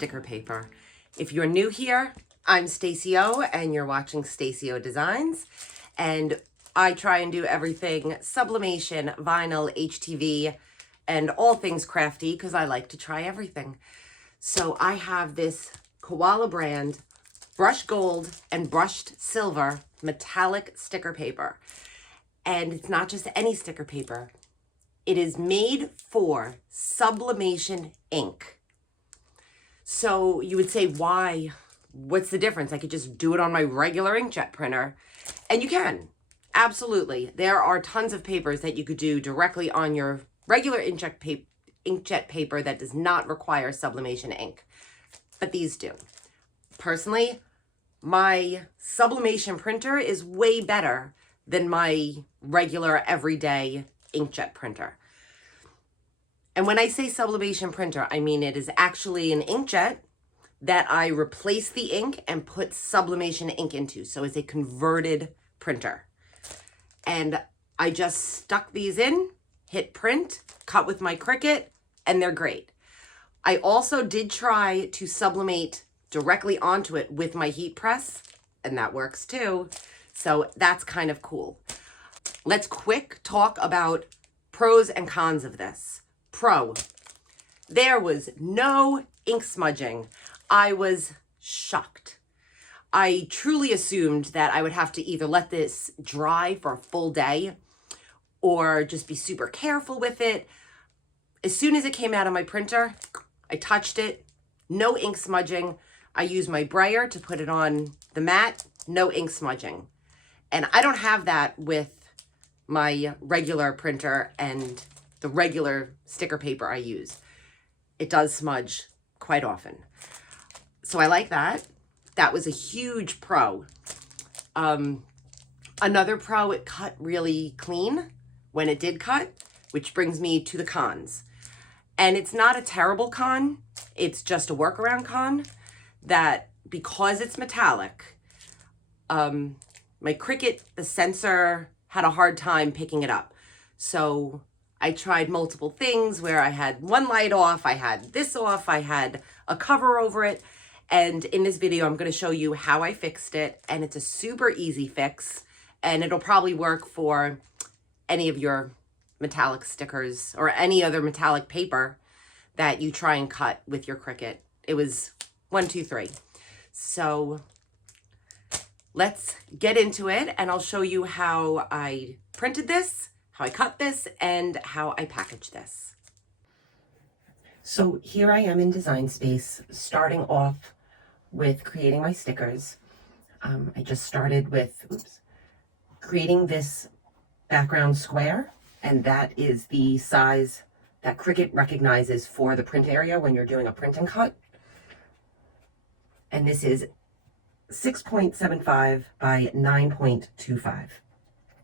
sticker paper. If you're new here, I'm Stacy O and you're watching Stacy O Designs, and I try and do everything sublimation, vinyl, HTV, and all things crafty because I like to try everything. So I have this Koala brand brushed gold and brushed silver metallic sticker paper. And it's not just any sticker paper. It is made for sublimation ink. So you would say, why? What's the difference? I could just do it on my regular inkjet printer. And you can, absolutely. There are tons of papers that you could do directly on your regular inkjet paper that does not require sublimation ink. But these do. Personally, my sublimation printer is way better than my regular everyday inkjet printer. And when I say sublimation printer, I mean it is actually an inkjet that I replace the ink and put sublimation ink into. So it's a converted printer. And I just stuck these in, hit print, cut with my Cricut, and they're great. I also did try to sublimate directly onto it with my heat press, and that works too. So that's kind of cool. Let's quick talk about pros and cons of this. Pro, there was no ink smudging. I was shocked. I truly assumed that I would have to either let this dry for a full day or just be super careful with it. As soon as it came out of my printer, I touched it, no ink smudging. I used my brayer to put it on the mat, no ink smudging. And I don't have that with my regular printer and the regular sticker paper I use. It does smudge quite often. So I like that. That was a huge pro. Another pro, it cut really clean when it did cut, which brings me to the cons. And it's not a terrible con. It's just a workaround con that because it's metallic, my Cricut, the sensor, had a hard time picking it up. So I tried multiple things where I had one light off, I had this off, I had a cover over it. And in this video, I'm going to show you how I fixed it. And it's a super easy fix. And it'll probably work for any of your metallic stickers or any other metallic paper that you try and cut with your Cricut. It was 1, 2, 3. So let's get into it, and I'll show you how I printed this, how I cut this, and how I packaged this. So here I am in Design Space, starting off with creating my stickers. I just started with creating this background square, and that is the size that Cricut recognizes for the print area when you're doing a print and cut. And this is 6.75 by 9.25.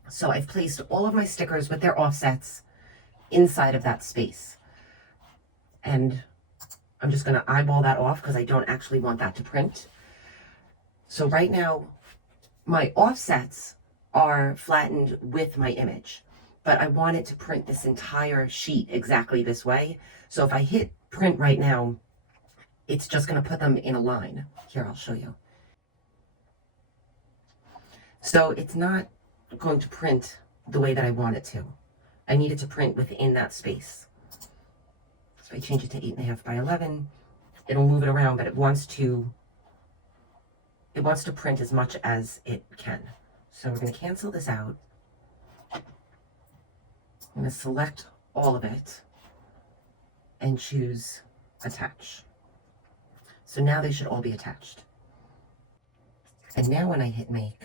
So I've placed all of my stickers with their offsets inside of that space. And I'm just going to eyeball that off because I don't actually want that to print. So right now, my offsets are flattened with my image, but I want it to print this entire sheet exactly this way. So if I hit print right now, it's just going to put them in a line. Here, I'll show you. So it's not going to print the way that I want it to. I need it to print within that space. So I change it to 8.5 by 11. It'll move it around, but it wants to print as much as it can. So we're going to cancel this out. I'm going to select all of it and choose attach. So now they should all be attached. And now when I hit make,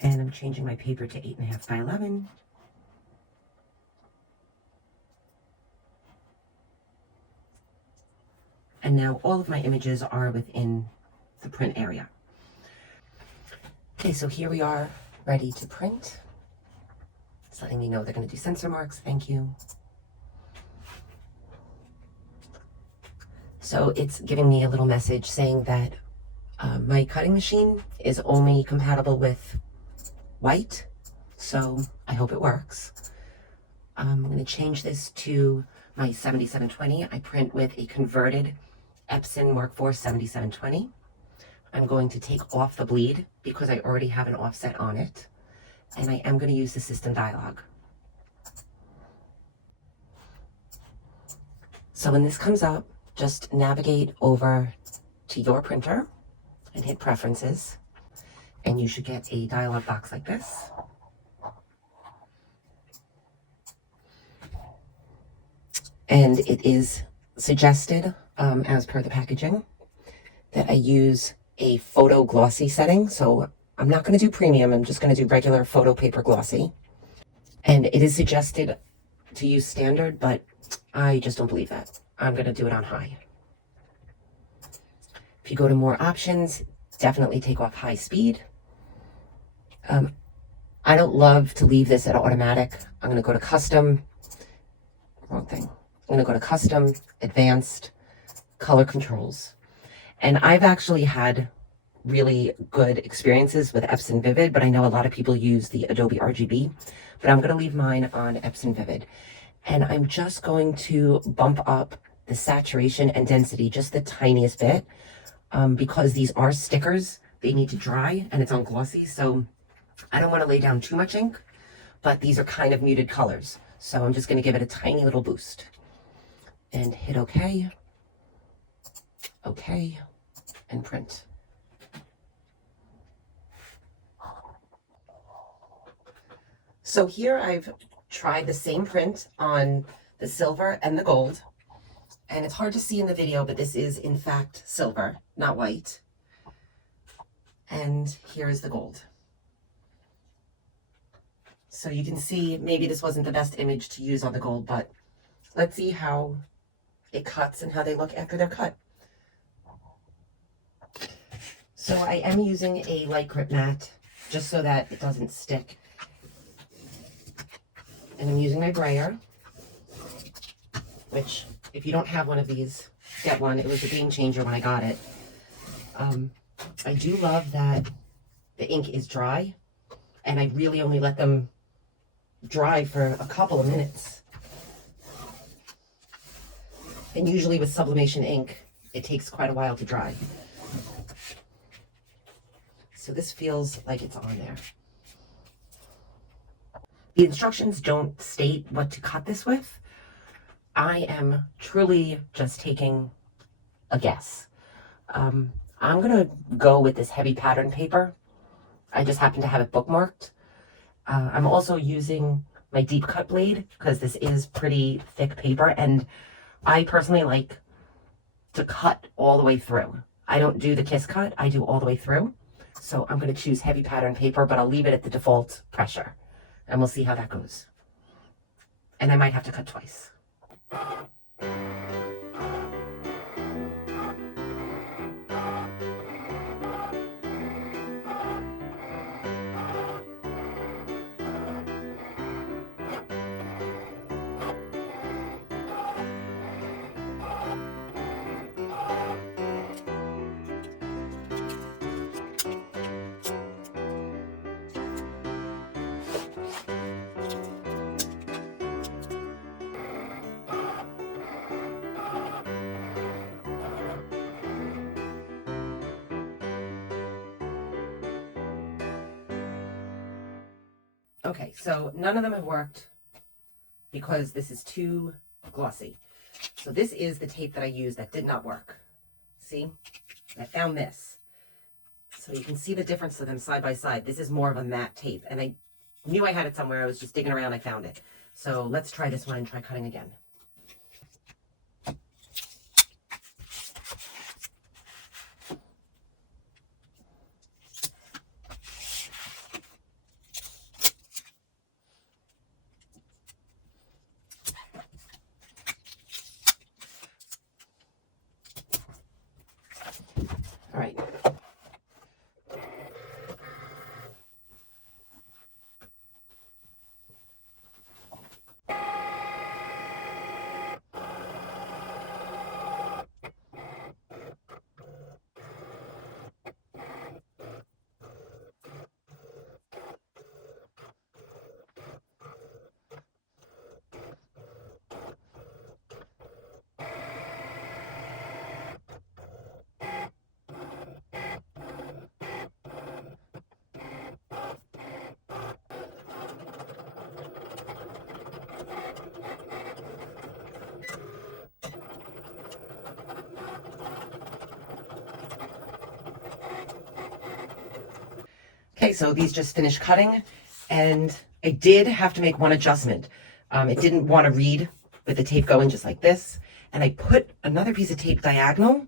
and I'm changing my paper to 8.5 by 11. And now all of my images are within the print area. Okay, so here we are ready to print. It's letting me know they're going to do sensor marks. Thank you. So it's giving me a little message saying that my cutting machine is only compatible with white, so I hope it works. I'm going to change this to my 7720. I print with a converted Epson Mark IV 7720. I'm going to take off the bleed because I already have an offset on it. And I am going to use the system dialog. So when this comes up, just navigate over to your printer and hit preferences. And you should get a dialog box like this. And it is suggested, as per the packaging, that I use a photo glossy setting. So I'm not going to do premium, I'm just going to do regular photo paper glossy. And it is suggested to use standard, but I just don't believe that. I'm going to do it on high. If you go to more options, definitely take off high speed. I don't love to leave this at automatic. I'm going to go to custom, wrong thing. I'm going to go to custom, advanced, color controls. And I've actually had really good experiences with Epson Vivid, but I know a lot of people use the Adobe RGB, but I'm going to leave mine on Epson Vivid. And I'm just going to bump up the saturation and density just the tiniest bit, because these are stickers. They need to dry and it's on glossy, so I don't want to lay down too much ink, but these are kind of muted colors. So I'm just going to give it a tiny little boost and hit OK, OK, and print. So here I've tried the same print on the silver and the gold, and it's hard to see in the video, but this is in fact silver, not white. And here is the gold. So you can see maybe this wasn't the best image to use on the gold, but let's see how it cuts and how they look after they're cut. So I am using a light grip mat just so that it doesn't stick. And I'm using my brayer, which if you don't have one of these, get one. It was a game changer when I got it. I do love that the ink is dry, and I really only let them dry for a couple of minutes. And usually with sublimation ink, it takes quite a while to dry. So this feels like it's on there. The instructions don't state what to cut this with. I am truly just taking a guess. I'm gonna go with this heavy pattern paper. I just happen to have it bookmarked. I'm also using my deep cut blade because this is pretty thick paper, and I personally like to cut all the way through. I don't do the kiss cut, I do all the way through. So I'm going to choose heavy pattern paper, but I'll leave it at the default pressure, and we'll see how that goes. And I might have to cut twice. Okay, so none of them have worked because this is too glossy. So this is the tape that I used that did not work. See? I found this. So you can see the difference of them side by side. This is more of a matte tape, and I knew I had it somewhere. I was just digging around, I found it. So let's try this one and try cutting again. All right. Okay, so these just finished cutting, and I did have to make one adjustment. It didn't want to read with the tape going just like this, and I put another piece of tape diagonal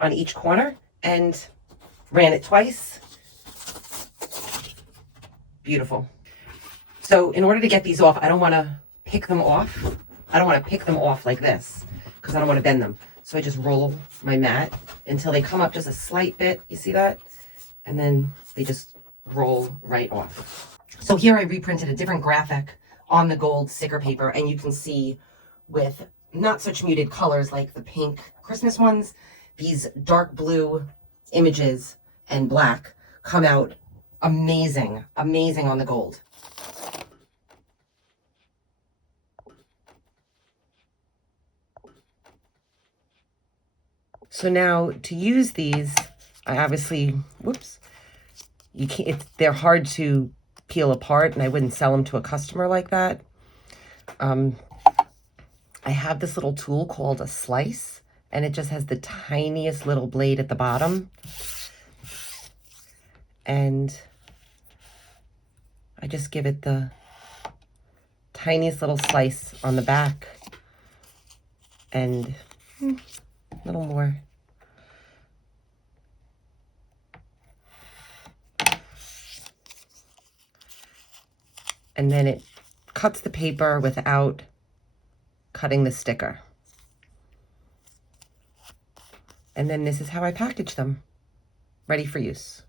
on each corner and ran it twice. Beautiful. So in order to get these off, I don't want to pick them off. I don't want to pick them off like this because I don't want to bend them. So I just roll my mat until they come up just a slight bit. You see that? And then they just roll right off. So here I reprinted a different graphic on the gold sticker paper, and you can see with not such muted colors like the pink Christmas ones, these dark blue images and black come out amazing, amazing on the gold. So now to use these, I obviously, whoops, you can't, they're hard to peel apart, and I wouldn't sell them to a customer like that. I have this little tool called a slice, and it just has the tiniest little blade at the bottom. And I just give it the tiniest little slice on the back, and a little more. And then it cuts the paper without cutting the sticker. And then this is how I package them, ready for use.